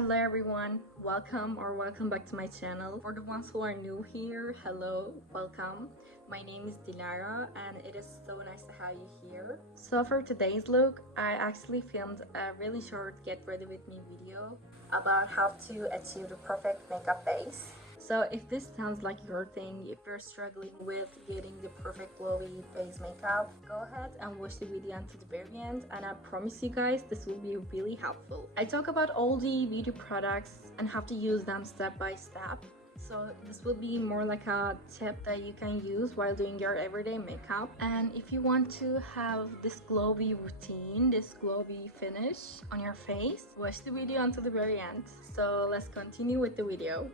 Hello everyone, welcome back to my channel. For the ones who are new here, hello, welcome. My name is Dilara and it is so nice to have you here. So for today's look, I actually filmed a really short get ready with me video about how to achieve the perfect makeup base. So if this sounds like your thing, if you're struggling with getting the perfect glowy base makeup, go ahead and watch the video until the very end, and I promise you guys this will be really helpful. I talk about all the beauty products and how to use them step by step. So this will be more like a tip that you can use while doing your everyday makeup. And if you want to have this glowy routine, this glowy finish on your face, watch the video until the very end. So let's continue with the video.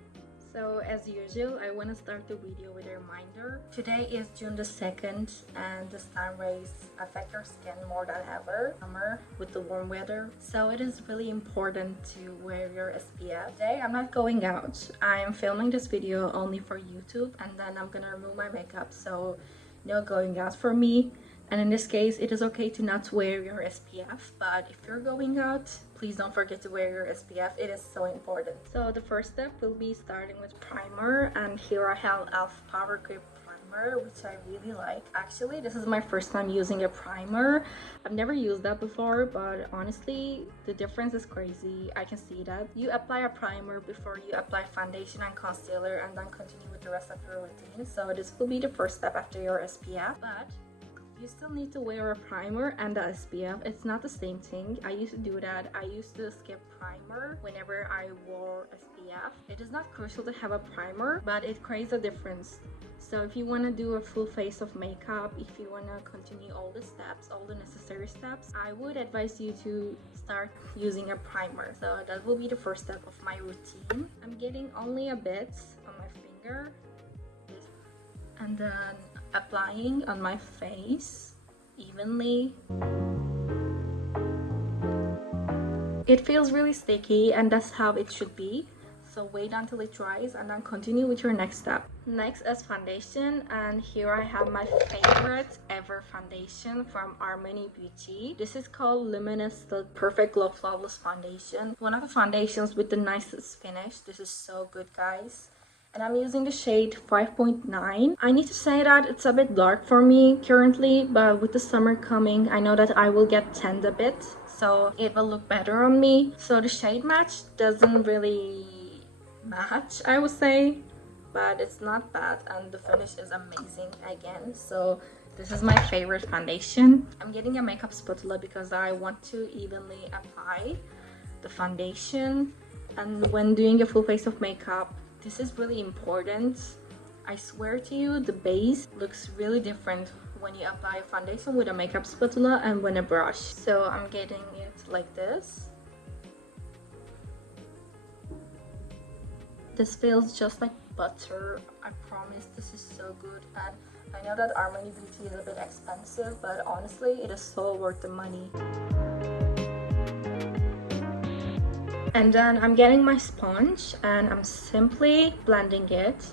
So as usual, I want to start the video with a reminder. Today is June the 2nd and the sun rays affect your skin more than ever. Summer with the warm weather. So it is really important to wear your SPF. Today I'm not going out. I'm filming this video only for YouTube and then I'm gonna remove my makeup. So no going out for me. And in this case, it is okay to not wear your SPF, but if you're going out, please don't forget to wear your SPF. It is so important. So the first step will be starting with primer, and here I have e.l.f. Power Grip Primer, which I really like. Actually, this is my first time using a primer. I've never used that before, but honestly, the difference is crazy. I can see that. You apply a primer before you apply foundation and concealer, and then continue with the rest of your routine. So this will be the first step after your SPF, but you still need to wear a primer and the SPF. It's not the same thing. I used to do that. I used to skip primer whenever I wore SPF. It is not crucial to have a primer, but it creates a difference. So if you want to do a full face of makeup, if you want to continue all the steps, all the necessary steps, I would advise you to start using a primer. So that will be the first step of my routine. I'm getting only a bit on my finger and then applying on my face evenly. It feels really sticky and that's how it should be. So wait until it dries and then continue with your next step. Next is foundation, and here I have my favorite ever foundation from Armani Beauty. This is called Luminous Silk Perfect Glow Flawless Foundation. One of the foundations with the nicest finish. This is so good, guys. And I'm using the shade 5.9. I need to say that it's a bit dark for me currently, but with the summer coming, I know that I will get tanned a bit, so it will look better on me. So the shade match doesn't really match, I would say, but it's not bad and the finish is amazing again. So this is my favorite foundation. I'm getting a makeup spatula because I want to evenly apply the foundation, and when doing a full face of makeup, this is really important. I swear to you, the base looks really different when you apply foundation with a makeup spatula and with a brush. So I'm getting it like this. This feels just like butter. I promise this is so good, and I know that Armani Beauty is a bit expensive, but honestly, it is so worth the money. And then I'm getting my sponge and I'm simply blending it.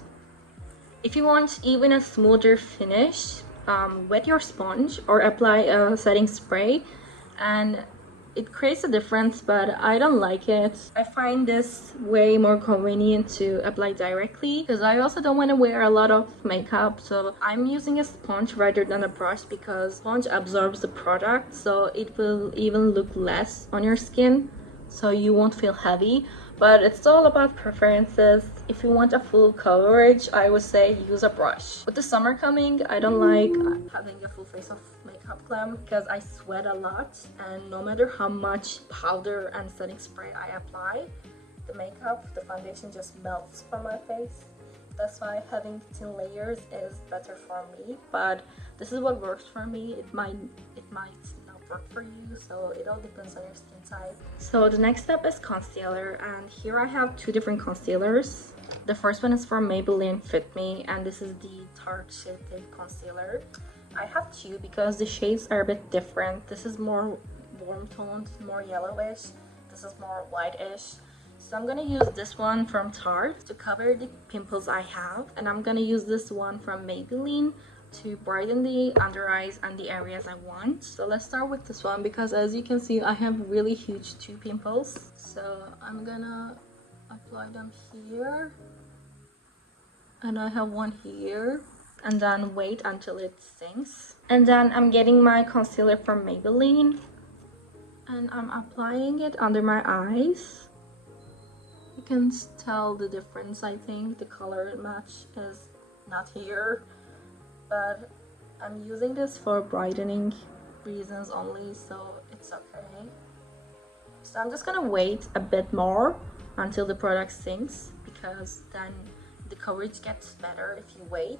If you want even a smoother finish, wet your sponge or apply a setting spray, and it creates a difference, but I don't like it. I find this way more convenient to apply directly because I also don't want to wear a lot of makeup, so I'm using a sponge rather than a brush because sponge absorbs the product, so it will even look less on your skin, so you won't feel heavy. But it's all about preferences. If you want a full coverage, I would say use a brush. With the summer coming, I don't like having a full face of makeup glam because I sweat a lot, and no matter how much powder and setting spray I apply, the foundation just melts from my face. That's why having thin layers is better for me, but this is what works for me. It might not work for you, so it all depends on your skin type. So the next step is concealer, and here I have two different concealers. The first one is from Maybelline Fit Me, and this is the Tarte Shade Tape Concealer. I have two because the shades are a bit different. This is more warm toned, more yellowish. This is more whitish. So I'm gonna use this one from Tarte to cover the pimples I have, and I'm gonna use this one from Maybelline to brighten the under eyes and the areas I want. So let's start with this one because as you can see, I have really huge two pimples. So I'm gonna apply them here, and I have one here, and then wait until it sinks. And then I'm getting my concealer from Maybelline, and I'm applying it under my eyes. You can tell the difference. I think the color match is not here, but I'm using this for brightening reasons only, so it's okay. So I'm just gonna wait a bit more until the product sinks, because then the coverage gets better if you wait.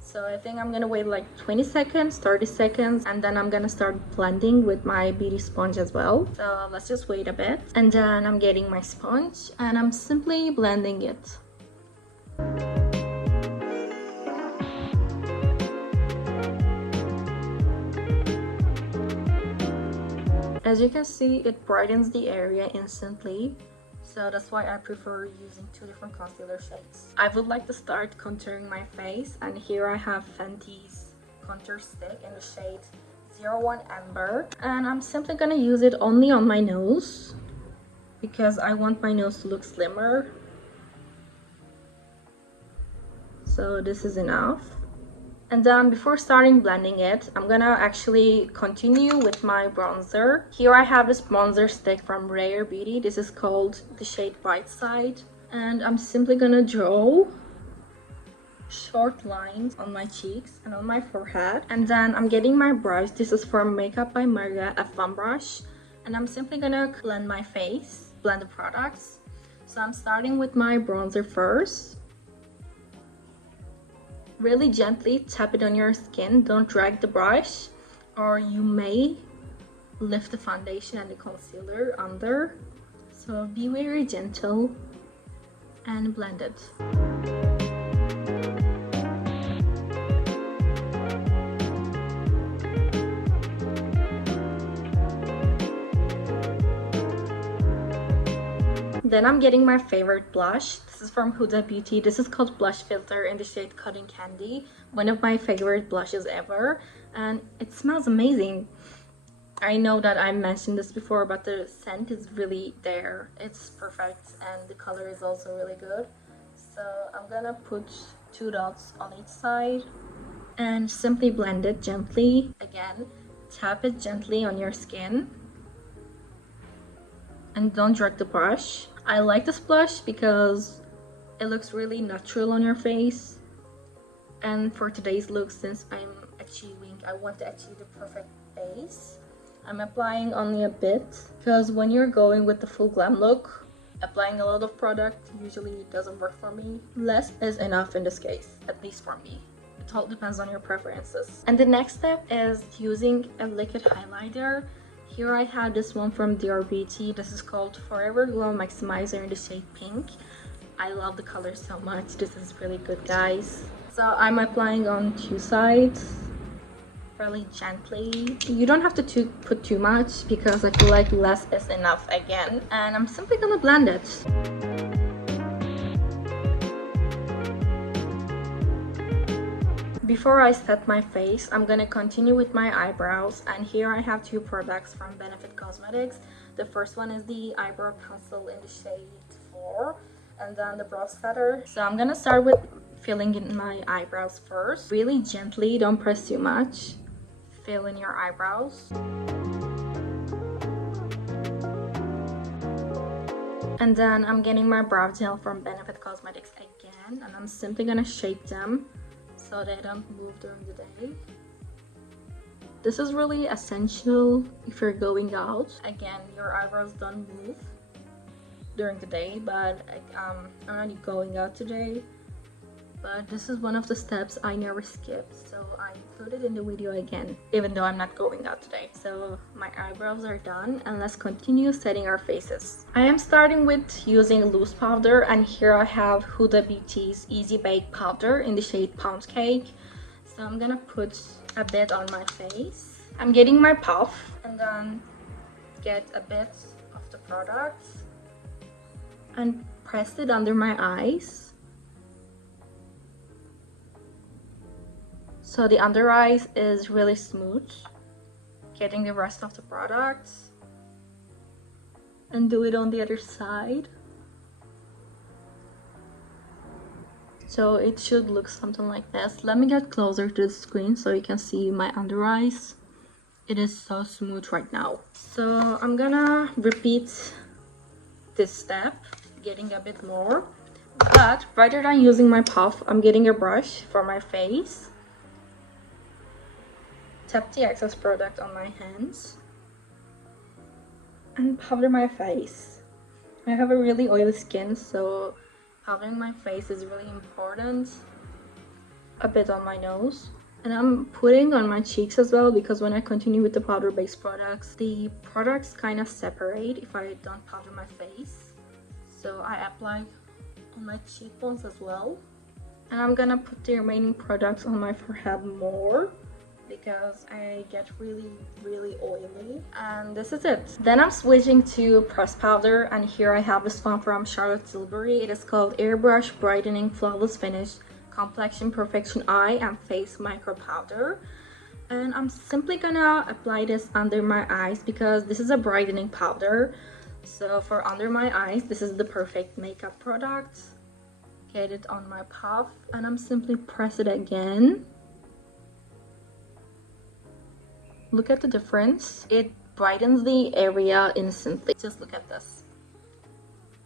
So I think I'm gonna wait like 20 seconds, 30 seconds, and then I'm gonna start blending with my beauty sponge as well. So let's just wait a bit. And then I'm getting my sponge and I'm simply blending it. As you can see, it brightens the area instantly. So that's why I prefer using two different concealer shades. I would like to start contouring my face, and here I have Fenty's contour stick in the shade 01 Amber, and I'm simply gonna use it only on my nose because I want my nose to look slimmer. So this is enough. And then before starting blending it, I'm gonna actually continue with my bronzer. Here I have this bronzer stick from Rare Beauty. This is called the shade Bright Side. And I'm simply gonna draw short lines on my cheeks and on my forehead. And then I'm getting my brush. This is from Makeup by Maria F1 brush. And I'm simply gonna blend my face, blend the products. So I'm starting with my bronzer first. Really gently tap it on your skin, don't drag the brush, or you may lift the foundation and the concealer under. So be very gentle and blend it. Then I'm getting my favorite blush. This is from Huda Beauty. This is called Blush Filter in the shade Cotton Candy. One of my favorite blushes ever. And it smells amazing. I know that I mentioned this before, but the scent is really there. It's perfect and the color is also really good. So I'm gonna put 2 dots on each side and simply blend it gently. Again, tap it gently on your skin. And don't drag the brush. I like this blush because it looks really natural on your face. And for today's look, since I want to achieve the perfect base, I'm applying only a bit, because when you're going with the full glam look, applying a lot of product usually doesn't work for me. Less is enough in this case, at least for me. It all depends on your preferences. And the next step is using a liquid highlighter. Here I have this one from DR Beauty. This is called Forever Glow Maximizer in the shade Pink. I love the color so much. This is really good, guys. So I'm applying on 2 sides really gently. You don't have to put too much because I feel like less is enough again. And I'm simply gonna blend it. Before I set my face, I'm gonna continue with my eyebrows, and here I have 2 products from Benefit Cosmetics. The first one is the eyebrow pencil in the shade 4, and then the brow setter. So I'm gonna start with filling in my eyebrows first. Really gently, don't press too much. Fill in your eyebrows. And then I'm getting my brow gel from Benefit Cosmetics again, and I'm simply gonna shape them so they don't move during the day. This is really essential if you're going out. Again, your eyebrows don't move during the day, but I'm not going out today. But this is one of the steps I never skip, so I included in the video again, even though I'm not going out today. So my eyebrows are done, and let's continue setting our faces. I am starting with using loose powder, and here I have Huda Beauty's Easy Bake Powder in the shade Pound Cake. So I'm gonna put a bit on my face. I'm getting my puff, and then get a bit of the product and press it under my eyes. So the under eyes is really smooth. Getting the rest of the products and do it on the other side. So it should look something like this. Let me get closer to the screen so you can see my under eyes. It is so smooth right now. So I'm gonna repeat this step, getting a bit more. But rather than using my puff, I'm getting a brush for my face. Tap the excess product on my hands and powder my face. I have a really oily skin, so powdering my face is really important. A bit on my nose. And I'm putting on my cheeks as well, because when I continue with the powder-based products, the products kind of separate if I don't powder my face. So I apply on my cheekbones as well. And I'm gonna put the remaining products on my forehead more, because I get really oily. And this is it. Then I'm switching to pressed powder, and here I have this one from Charlotte Tilbury. It is called Airbrush Brightening Flawless Finish Complexion Perfection Eye and Face Micro Powder. And I'm simply gonna apply this under my eyes because this is a brightening powder. So for under my eyes, this is the perfect makeup product. Get it on my puff, and I'm simply press it again. Look at the difference. It brightens the area instantly. Just look at this.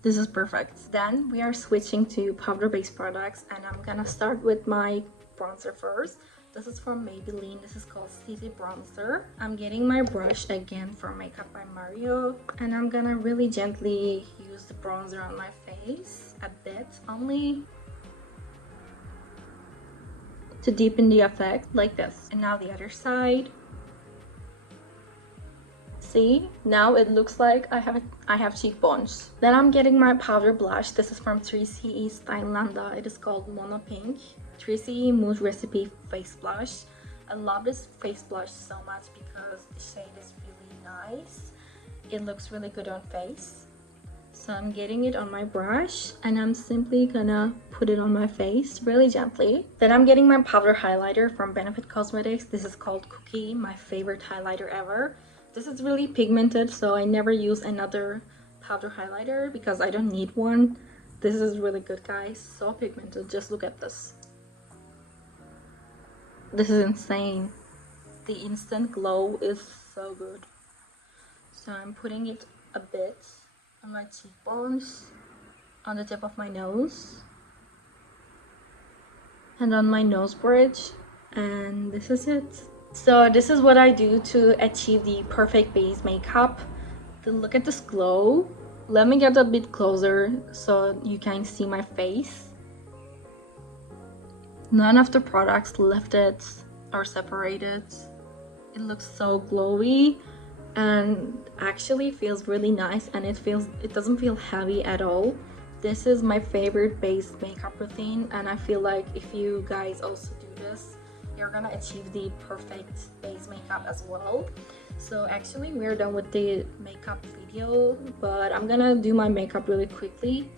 This is perfect. Then we are switching to powder-based products, and I'm gonna start with my bronzer first. This is from Maybelline. This is called CC Bronzer. I'm getting my brush again from Makeup by Mario, and I'm gonna really gently use the bronzer on my face a bit, only to deepen the effect, like this. And now the other side. See, now it looks like I have cheekbones. Then I'm getting my powder blush. This is from 3CE Stylelanda. It is called Mono Pink. 3CE Mood Recipe Face Blush. I love this face blush so much because the shade is really nice. It looks really good on face. So I'm getting it on my brush, and I'm simply gonna put it on my face really gently. Then I'm getting my powder highlighter from Benefit Cosmetics. This is called Cookie, my favorite highlighter ever. This is really pigmented, so I never use another powder highlighter because I don't need one. This is really good, guys. So pigmented. Just look at this. This is insane. The instant glow is so good. So I'm putting it a bit on my cheekbones, on the tip of my nose, and on my nose bridge. And this is it. So this is what I do to achieve the perfect base makeup. Then look at this glow. Let me get a bit closer so you can see my face. None of the products lifted or separated. It looks so glowy and actually feels really nice, and it doesn't feel heavy at all. This is my favorite base makeup routine, and I feel like if you guys also do this, you're gonna achieve the perfect base makeup as well. So actually we're done with the makeup video, but I'm gonna do my makeup really quickly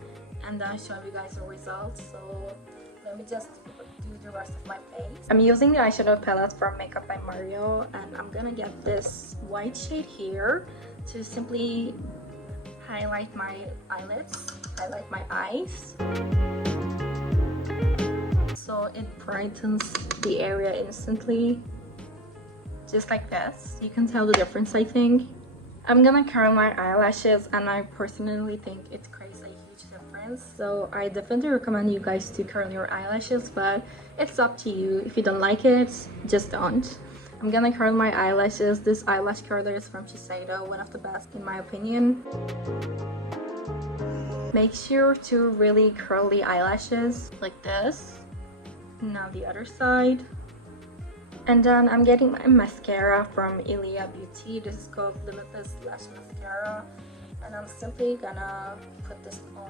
and then show you guys the results. So let me just do the rest of my face. I'm using the eyeshadow palette from Makeup by Mario, and I'm gonna get this white shade here to simply highlight my eyelids, highlight my eyes. So it brightens the area instantly, just like this. You can tell the difference, I think. I'm gonna curl my eyelashes, and I personally think it creates a huge difference. So I definitely recommend you guys to curl your eyelashes, but it's up to you. If you don't like it, just don't. I'm gonna curl my eyelashes. This eyelash curler is from Shiseido, one of the best in my opinion. Make sure to really curl the eyelashes like this. Now the other side. And then I'm getting my mascara from Ilia Beauty. This is called Limitless Lash Mascara, and I'm simply gonna put this on.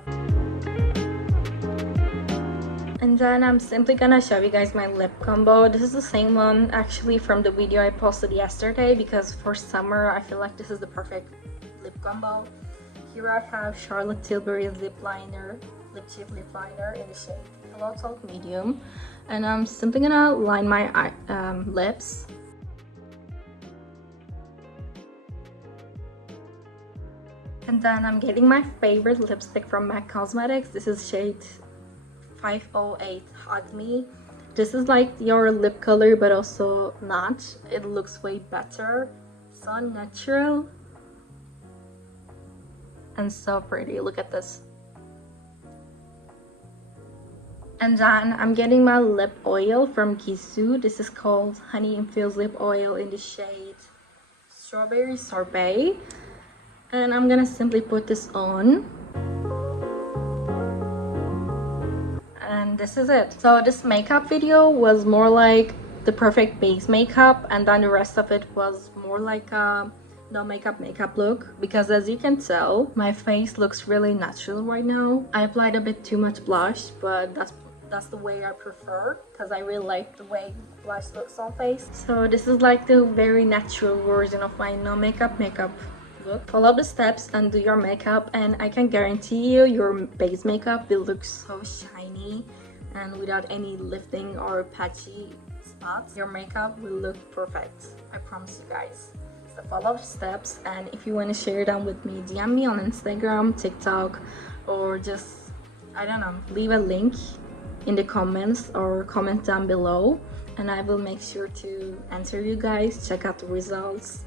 And then I'm simply gonna show you guys my lip combo. This is the same one actually from the video I posted yesterday, because for summer I feel like this is the perfect lip combo. Here I have Charlotte Tilbury's lip cheek lip liner in the shade Hello Talk Medium, and I'm simply gonna line my lips. And then I'm getting my favorite lipstick from MAC Cosmetics. This is shade 508 Hug Me. This is like your lip color, but also not. It looks way better. So natural and so pretty. Look at this. And then I'm getting my lip oil from Gisou. This is called Honey Infused Lip Oil in the shade Strawberry Sorbet. And I'm gonna simply put this on. And this is it. So this makeup video was more like the perfect base makeup, and then the rest of it was more like a no makeup look, because as you can tell, my face looks really natural right now. I applied a bit too much blush, but that's the way I prefer, because I really like the way blush looks on face. So this is like the very natural version of my no makeup look. Follow the steps and do your makeup, and I can guarantee you your base makeup will look so shiny and without any lifting or patchy spots. Your makeup will look perfect, I promise you guys. So follow the steps, and if you want to share them with me, DM me on Instagram, TikTok, or just, I don't know, leave a link in the comments or comment down below, and I will make sure to answer you guys. Check out the results.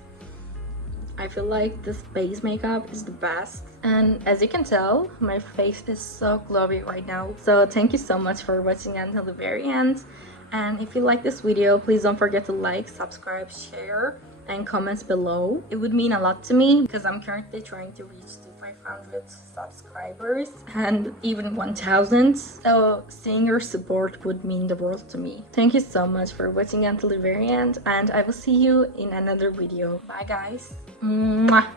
I feel like this base makeup is the best, and as you can tell, my face is so glowy right now. So thank you so much for watching until the very end, and if you like this video, please don't forget to like, subscribe, share, and comments below. It would mean a lot to me, because I'm currently trying to reach to 500 subscribers and even 1000. So seeing your support would mean the world to me. Thank you so much for watching until the very end, and I will see you in another video. Bye guys. Mwah.